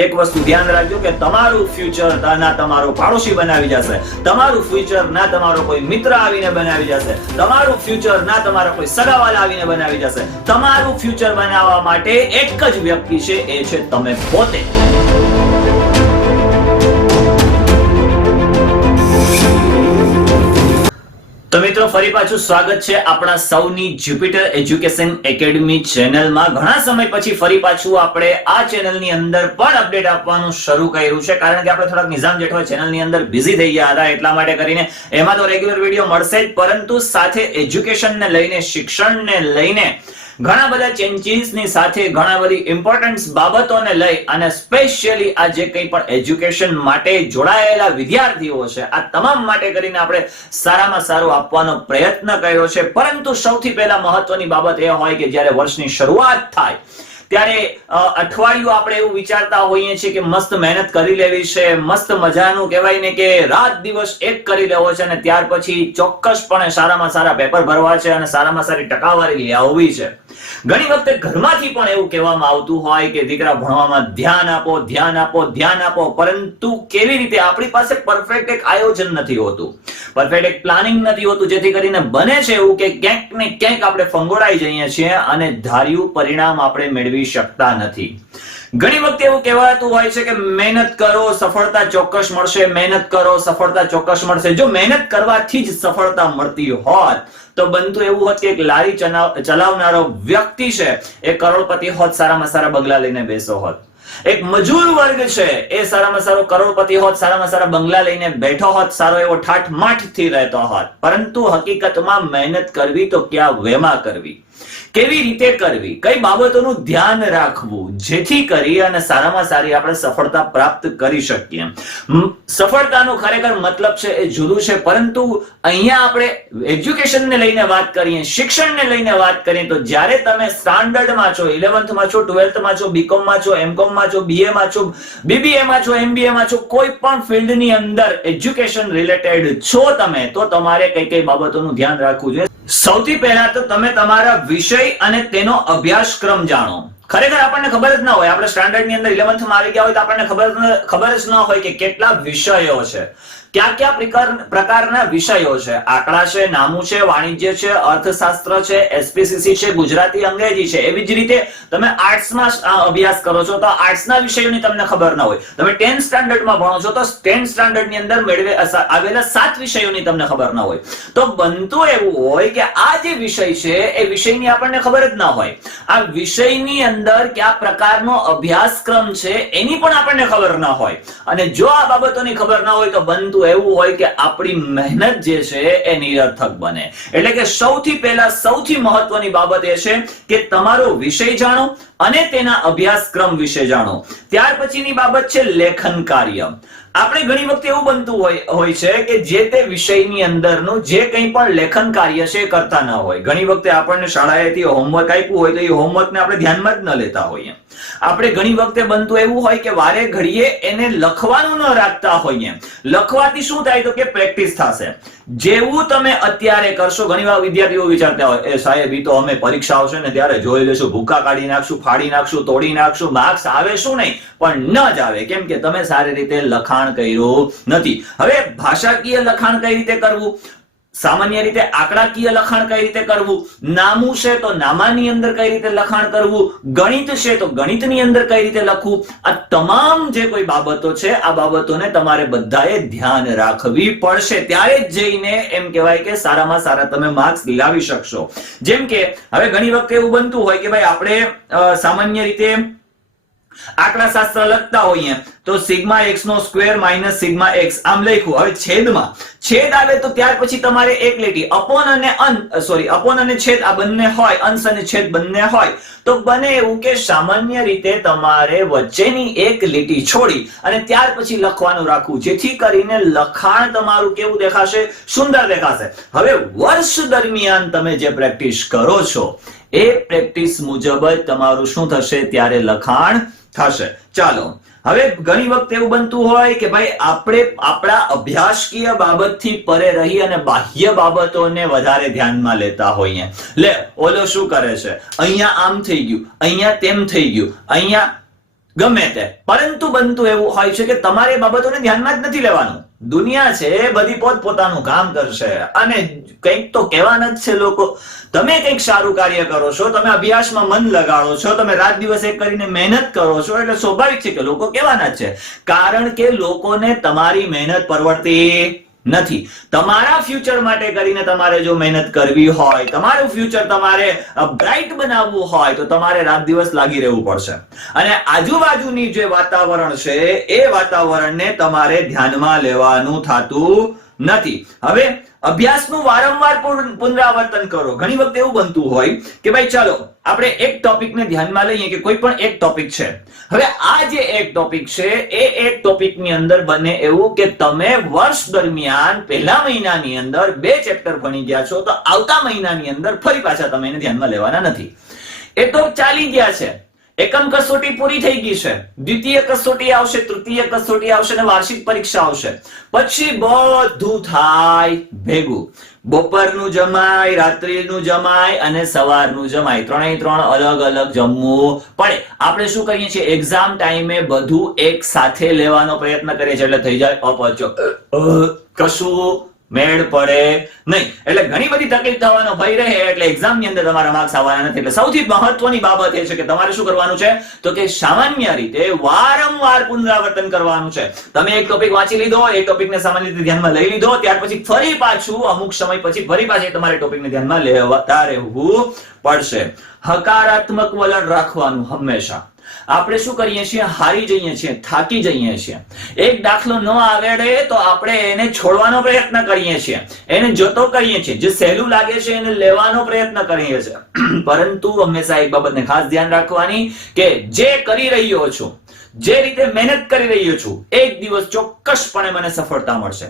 એક વસ્તુ ધ્યાન રાખજો કે તમારું ફ્યુચર ના તમારો પાડોશી બનાવી જશે, તમારું ફ્યુચર ના તમારો કોઈ મિત્ર આવીને બનાવી જશે, તમારું ફ્યુચર ના તમારા કોઈ સગાવાલા આવીને બનાવી જશે. તમારું ફ્યુચર બનાવવા માટે એક જ વ્યક્તિ છે, એ છે તમે પોતે. તો મિત્રો ફરી પાછું સ્વાગત છે આપણા સૌની જ્યુપિટર એજ્યુકેશન એકેડમી ચેનલમાં. ઘણા સમય પછી ફરી પાછું આપણે આ ચેનલની અંદર પણ અપડેટ આપવાનું શરૂ કર્યું છે, કારણ કે આપણે થોડાક નિઝામ જેઠવા ચેનલની અંદર બિઝી થઈ ગયા હતા. એટલા માટે કરીને એમાં તો રેગ્યુલર વિડીયો મળશે જ, પરંતુ સાથે એજ્યુકેશનને લઈને, શિક્ષણને લઈને ઘણા બધા ચેન્જીસની સાથે ઘણા બધી ઇમ્પોર્ટન્ટ બાબતોને લઈ અને સ્પેશિયલી આ જે કંઈ પણ એજ્યુકેશન માટે જોડાયેલા વિદ્યાર્થીઓ છે, આ તમામ માટે કરીને આપણે સારામાં સારું આપવાનો પ્રયત્ન કર્યો છે. પરંતુ સૌથી પહેલા મહત્વની બાબત એ હોય કે જ્યારે વર્ષની શરૂઆત થાય ત્યારે અઠવાડિયું આપણે એવું વિચારતા હોઈએ છીએ કે મસ્ત મહેનત કરી લેવી છે, મસ્ત મજાનું કહેવાય ને કે રાત દિવસ એક કરી લેવો છે, અને ત્યાર પછી ચોક્કસપણે સારામાં સારા પેપર ભરવા છે અને સારામાં સારી ટકાવારી લાવવી છે. ઘણી વખતે ઘરમાંથી પણ એવું કહેવામાં આવતું હોય કે દીકરા ભણવામાં ધ્યાન આપો, ધ્યાન આપો, ધ્યાન આપો, પરંતુ કેવી રીતે? આપણી પાસે પરફેક્ટ એક આયોજન નથી હોતું, પરફેક્ટ એક પ્લાનિંગ નથી હોતું, જેથી કરીને બને છે એવું કે ક્યાંક ને ક્યાંક આપણે ફંગોળાઈ જઈએ છીએ અને ધાર્યું પરિણામ આપણે મેળવી શકતા નથી. ઘણી વખતે એવું કહેવાતું હોય છે કે મહેનત કરો, સફળતા ચોક્કસ મળશે, મહેનત કરો, સફળતા ચોક્કસ મળશે. જો મહેનત કરવાથી જ સફળતા મળતી હોત તો બનતું એવું હોત કે એક લારી ચલાવનારો વ્યક્તિ છે એ કરોડપતિ હોત, સારામાં સારા બંગલા લઈને બેસો હોત. એક મજૂર વર્ગ છે એ સારામાં સારો કરોડપતિ હોત, સારામાં સારા બંગલા લઈને બેઠો હોત, સારો એવો ઠાઠમાઠ થી રહેતો હોત. પરંતુ હકીકતમાં મહેનત કરવી તો ક્યાં વેમાં કરવી, કેવી રીતે કરવી, કઈ બાબતોનું ધ્યાન રાખવું, જેથી કરી અને સારામાં સારી આપણે સફળતા પ્રાપ્ત કરી શકીએ. સફળતાનો ખરેખર મતલબ છે એ જુદું છે, પરંતુ અહીંયા આપણે એજ્યુકેશનને લઈને વાત કરીએ, શિક્ષણને લઈને વાત કરીએ, તો જ્યારે તમે સ્ટાન્ડર્ડમાં છો, 11th માં છો, 12th માં છો, બીકોમ માં છો, એમકોમ માં છો, બીએ માં છો, બીબીએ માં છો, એમબીએ માં છો, કોઈ પણ ફિલ્ડની અંદર એજ્યુકેશન રિલેટેડ છો તમે, તો તમારે કઈ કઈ બાબતોનું ધ્યાન રાખવું જોઈએ. સૌથી પહેલા તો તમે તમારા વિષય અને તેનો અભ્યાસક્રમ જાણો. ખરેખર આપણને ખબર જ ના હોય, આપણે સ્ટાન્ડર્ડ ની અંદર 11th માં આવી ગયા હોય તો આપણને ખબર જ ના હોય કે કેટલા વિષયો છે, કયા કયા પ્રકારના વિષયો છે. આંકડા છે, નામું છે, વાણિજ્ય છે, અર્થશાસ્ત્ર છે, એસપીસીસી છે, ગુજરાતી, અંગ્રેજી છે. એવી જ રીતે તમે આર્ટ્સમાં અભ્યાસ કરો છો તો આર્ટ્સના વિષયોની તમને ખબર ના હોય. તમે 10th સ્ટાન્ડર્ડમાં ભણો છો તો 10th સ્ટાન્ડર્ડની અંદર આવેલા 7 વિષયોની તમને ખબર ના હોય. તો બનતું એવું હોય કે આ જે વિષય છે એ વિષયની આપણને ખબર જ ના હોય. આ વિષયની અંદર કયા પ્રકારનો અભ્યાસક્રમ છે એની પણ આપણને ખબર ના હોય. અને જો આ બાબતોની ખબર ના હોય તો બનતું એવું હોય કે આપણી મહેનત જે છે એ નિરર્થક બને. એટલે કે સૌથી પહેલા સૌથી મહત્વની બાબત એ છે કે તમારો વિષય જાણો અને તેના અભ્યાસક્રમ વિશે જાણો. ત્યાર પછીની બાબત છે લેખન કાર્ય. આપણે ઘણી વખતે એવું બનતું હોય છે કે જે તે વિષયની અંદરનું જે કંઈ પણ લેખન કાર્ય છે એ કરતા ન હોય. ઘણી વખતે આપણને શાળાએથી હોમવર્ક આપ્યું હોય તો એ હોમવર્કને આપણે ધ્યાનમાં જ ન લેતા હોઈએ. આપણે ઘણી વખતે બનતું એવું હોય કે વારે ઘડીએ એને લખવાનું ન રાખતા હોઈએ. લખવાથી શું થાય તો કે પ્રેક્ટિસ થશે. જેવું તમે અત્યારે કરશો, ઘણીવાર વિદ્યાર્થીઓ વિચારતા હોય એ સાહેબ ઈ તો અમે પરીક્ષા આવશે ને ત્યારે જોઈ લેશું, ભૂકા કાઢી નાખશું, ફાડી નાખશું, તોડી નાખશું, માર્ક્સ આવે શું નહીં, પણ ન જ આવે. કેમ કે તમે સારી રીતે લખાણ કર્યું નથી. હવે ભાષાકીય લખાણ કઈ રીતે કરવું, સામાન્ય રીતે આંકડાકીય લખાણ કઈ રીતે કરવું, નામું છે તો નામાની અંદર કઈ રીતે લખાણ કરવું, ગણિત છે તો ગણિતની અંદર કઈ રીતે લખવું, આ તમામ જે કોઈ બાબતો છે આ બાબતોને તમારે બધાએ ધ્યાન રાખવી પડશે. ત્યારે જ જઈને એમ કહેવાય કે સારામાં સારા તમે માર્ક્સ લાવી શકશો. જેમ કે હવે ઘણી વખતે એવું બનતું હોય કે ભાઈ આપણે સામાન્ય રીતે આંકડા શાસ્ત્ર લખતા હોઈએ તો સિગ્મા x નો સ્ક્વેર માઇનસ સિગ્મા x આમ લખ્યું. હવે છેદમાં છેદ આવે તો ત્યાર પછી તમારે એક લીટી અપોન અને છેદ આ બંને હોય, અંશ અને છેદ બંને હોય તો બને એવું કે સામાન્ય રીતે તમારે વચ્ચેની એક લીટી છોડી અને ત્યાર પછી લખવાનું રાખવું, જેથી કરીને લખાણ તમારું કેવું દેખાશે, સુંદર દેખાશે. હવે વર્ષ દરમિયાન તમે જે પ્રેક્ટિસ કરો છો એ પ્રેક્ટિસ મુજબ જ તમારું શું થશે, ત્યારે લખાણ થશે. ચાલો હવે ઘણી વખત એવું બનતું હોય કે ભાઈ આપણે આપણા અભ્યાસકીય બાબતથી પરે રહી અને બાહ્ય બાબતોને વધારે ધ્યાનમાં લેતા હોઈએ. લે ઓલો શું કરે છે, અહીંયા આમ થઈ ગયું, અહીંયા તેમ થઈ ગયું, અહીંયા ગમે તે, પરંતુ બનતું એવું હોય છે કે તમારે એ બાબતોને ધ્યાનમાં જ નથી લેવાનું. દુનિયા છે બધી પોતપોતાનું કામ કરશે અને કંઈક તો કહેવાના જ છે લોકો. તમે કંઈક સારું કાર્ય કરો છો, તમે અભ્યાસમાં મન લગાડો છો, તમે રાત દિવસ એક કરીને મહેનત કરો છો, એટલે સ્વાભાવિક છે કે લોકો કહેવાના જ છે. કારણ કે લોકોને તમારી મહેનત પરવડતી નથી. તમારા ફ્યુચર માટે કરીને તમારે જો મહેનત કરવી હોય, તમારું ફ્યુચર તમારે બ્રાઇટ બનાવવું હોય, તો તમારે રાત દિવસ લાગી રહેવું પડશે. અને આજુબાજુની જે વાતાવરણ છે એ વાતાવરણને તમારે ધ્યાનમાં લેવાનું થતું નથી. હવે અભ્યાસનું વારંવાર પુનરાવર્તન કરો. ઘણી વખત એવું બનતું હોય કે ભાઈ ચાલો આપણે એક ટોપિકને ધ્યાનમાં લઈએ કે કોઈ પણ એક ટોપિક છે. હવે આ જે એક ટોપિક છે એ એક ટોપિકની અંદર બને એવું કે તમે વર્ષ દરમિયાન પહેલા મહિનાની અંદર 2 ચેપ્ટર ભણી ગયા છો, તો આવતા મહિનાની અંદર ફરી પાછા તમે એને ધ્યાનમાં લેવાના નથી. એ તો ચાલી ગયા છે. એકમ કસોટી પૂરી થઈ ગઈ છે, દ્વિતીય કસોટી આવશે, તૃતીય કસોટી આવશે અને વાર્ષિક પરીક્ષા આવશે. પછી બધું થાય ભેગું. બપોરનું જમાય, રાત્રિનું જમાય અને સવારનું જમાય. ત્રણે અલગ અલગ જમવું પડે. આપણે શું કરીએ છીએ, એક્ઝામ ટાઈમે બધું એક સાથે લેવાનો પ્રયત્ન કરીએ છીએ, એટલે થઈ જાય અપચો, કશું મેળ પડે નહીં. એટલે ઘણી બધી તકલીફ થવાનો ભય રહે, એટલે એક્ઝામની અંદર તમારા માર્ક્સ આવવાના નથી. એટલે સૌથી મહત્વની બાબત એ છે કે તમારે શું કરવાનું છે, તો કે સામાન્ય રીતે વારંવાર પુનરાવર્તન કરવાનું છે. તમે એક ટોપિક વાંચી લીધો, એ ટોપિકને સામાન્ય રીતે ધ્યાનમાં લઈ લીધો, ત્યાર પછી ફરી પાછું અમુક સમય પછી ફરી પાછું તમારે ટોપિકને ધ્યાનમાં લેતા રહેવું પડશે. હકારાત્મક વલણ રાખવાનું હંમેશા. આપણે શું કરીએ છીએ, હારી જઈએ છીએ, થાકી જઈએ છીએ. એક દાખલો ન આવડે તો આપણે એને છોડવાનો પ્રયત્ન કરીએ છીએ, એને જતો કરીએ છીએ. જે સહેલું લાગે છે એને લેવાનો પ્રયત્ન કરીએ છીએ. પરંતુ હંમેશા એક બાબતને ખાસ ધ્યાન રાખવાની કે જે કરી રહ્યો છું, જે રીતે મહેનત કરી રહ્યો છું, એક દિવસ ચોક્કસપણે મને સફળતા મળશે.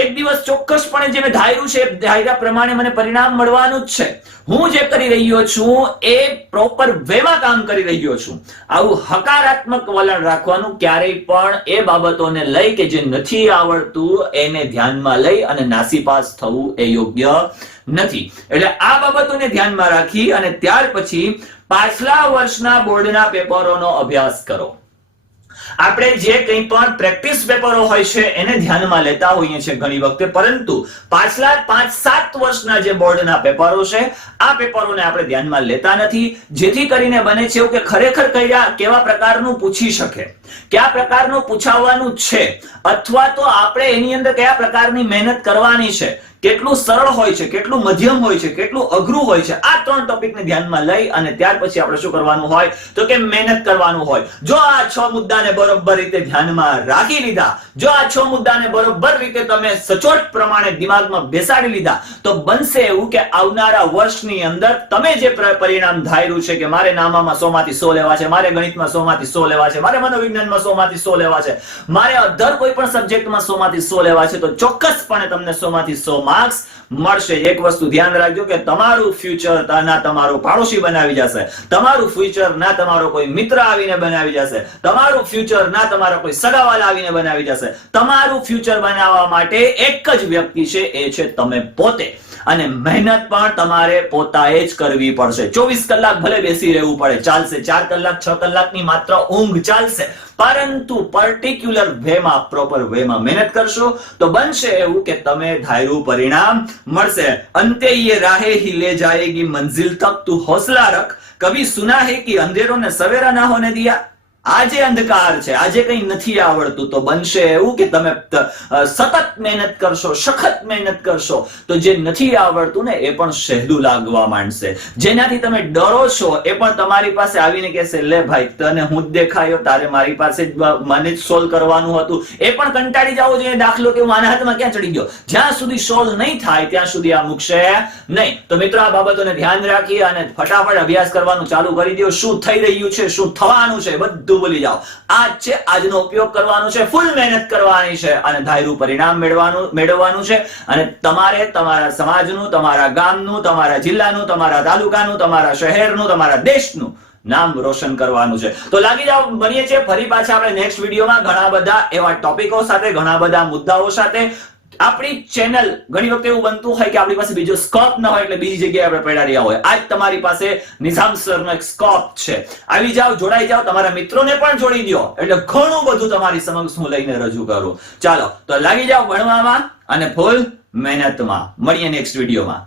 એક દિવસ ચોક્કસપણે જે મેં ધાર્યું છે એ ધાર્યા પ્રમાણે મને પરિણામ મળવાનું જ છે. હું જે કરી રહ્યો છું એ પ્રોપર વેમાં કામ કરી રહ્યો છું. આવું હકારાત્મક વલણ રાખવાનું. ક્યારેય પણ એ બાબતોને લઈ કે જે નથી આવડતું એને ધ્યાનમાં લઈ અને નાસીપાસ થવું એ યોગ્ય નથી. એટલે આ બાબતોને ધ્યાનમાં રાખી અને ત્યાર પછી પાછલા વર્ષના બોર્ડના પેપરોનો અભ્યાસ કરો. આપણે જે કંઈ પણ પ્રેક્ટિસ પેપરો હોય છે એને ધ્યાનમાં લેતા હોઈએ છીએ ઘણી વખતે, પરંતુ પાછલા 5-7 વર્ષના જે બોર્ડના પેપરો છે આ પેપરોને આપણે ધ્યાનમાં લેતા નથી. જેથી કરીને બને છે એવું કે ખરેખર કેવા પ્રકારનું પૂછી શકે, કયા પ્રકારનું પૂછાવવાનું છે, અથવા તો આપણે એની અંદર કયા પ્રકારની મહેનત કરવાની છે, કેટલું સરળ હોય છે, કેટલું મધ્યમ હોય છે, કેટલું અઘરું હોય છે. આ 3 ટોપિકને ધ્યાનમાં લઈ અને ત્યાર પછી આપણે શું કરવાનું હોય, તો કે મહેનત કરવાનું હોય. જો આ 6 મુદ્દાને બરોબર રીતે ધ્યાનમાં રાખી લીધા, જો આ 6 મુદ્દાને બરોબર રીતે તમે સચોટ પ્રમાણે દિમાગમાં બેસાડી લીધા, તો બનશે એવું કે આવનારા વર્ષની અંદર તમે જે પરિણામ ધાર્યું છે કે મારે નામામાં 100 માંથી 100 લેવા છે, મારે ગણિતમાં 100 માંથી 100 લેવા છે, મારે મનોવિજ્ઞાનમાં 100 માંથી 100 લેવા છે, મારે અધર કોઈ પણ સબ્જેક્ટમાં 100 માંથી 100 લેવા છે, તો ચોક્કસપણે તમને 100 માંથી 100 માર્ક્સ મળશે. એક વસ્તુ ધ્યાન રાખજો કે તમારું ફ્યુચર ના તમારો પાડોશી બનાવી જશે, તમારું ફ્યુચર ના તમારો કોઈ મિત્ર આવીને બનાવી જશે, તમારું ફ્યુચર ના તમારો કોઈ સગાવાલા આવીને બનાવી જશે. તમારું ફ્યુચર બનાવવા માટે એક જ વ્યક્તિ છે, એ છે તમે પોતે. અને મહેનત પણ તમારે પોતાએ જ કરવી પડશે. 24 કલાક ભલે બેસી રહેવું પડે, ચાલશે. 4 કલાક 6 કલાકની માત્ર ઊંઘ ચાલશે, પરંતુ પર્ટિક્યુલર વેમાં, પ્રોપર વેમાં મહેનત કરશો તો બનશે એવું કે તમે ધાર્યું પરિણામ મળશે. અંતે ये राहें ही ले जाएगी मंजिल तक, तू हौसला रख, कभी सुना है कि अंधेरों ने सवेरा ना होने दिया. આજે અંધકાર છે, આજે કંઈ નથી આવડતું, તો બનશે એવું કે તમે સતત મહેનત કરશો, સખત મહેનત કરશો, તો જે નથી આવડતું ને એ પણ સહેલું લાગવા માંડશે. જેનાથી તમે ડરો છો એ પણ તમારી પાસે આવીને કહેશે, લે ભાઈ તને હું જ દેખાયો, તારે મારી પાસે મને જ સોલ્વ કરવાનું હતું. એ પણ કંટાળી જાવો જોઈએ દાખલો કે હું આના હાથમાં ક્યાં ચડી ગયો. જ્યાં સુધી સોલ્વ નહીં થાય ત્યાં સુધી આ મૂકશે નહીં. તો મિત્રો આ બાબતોને ધ્યાન રાખી અને ફટાફટ અભ્યાસ કરવાનું ચાલુ કરી દો. શું થઈ રહ્યું છે, શું થવાનું છે, બધું ભૂલી જાઓ. આ છે આજનો ઉપયોગ કરવાનો છે, ફૂલ મહેનત કરવાની છે અને ધાર્યું પરિણામ મેળવવાનું છે. અને તમારે તમારા સમાજનું, તમારા ગામનું, તમારા જિલ્લાનું, તમારા તાલુકાનું, તમારા શહેરનું, તમારા દેશનું નામ રોશન કરવાનું છે. તો લાગી જાઓ, મળીએ છીએ ફરી પાછા આપણે નેક્સ્ટ વિડીયોમાં ઘણા બધા એવા ટોપિકો સાથે, ઘણા બધા મુદ્દાઓ સાથે. આપણી ચેનલ ઘણી વખત એવું બનતું હોય કે આપણી પાસે બીજો સ્કોપ ન હોય એટલે બીજી જગ્યાએ આપણે પડ્યા રહ્યા હોય. આજ તમારી પાસે નિઝામ સરનો એક સ્કોપ છે. આવી જાઓ, જોડાઈ જાઓ, તમારા મિત્રોને પણ જોડી દો એટલે ઘણું બધું તમારી સમક્ષ હું લઈને રજૂ કરું. ચાલો તો લાગી જાઓ ભણવામાં અને ફૂલ મહેનતમાં. મળીએ નેક્સ્ટ વિડીયોમાં.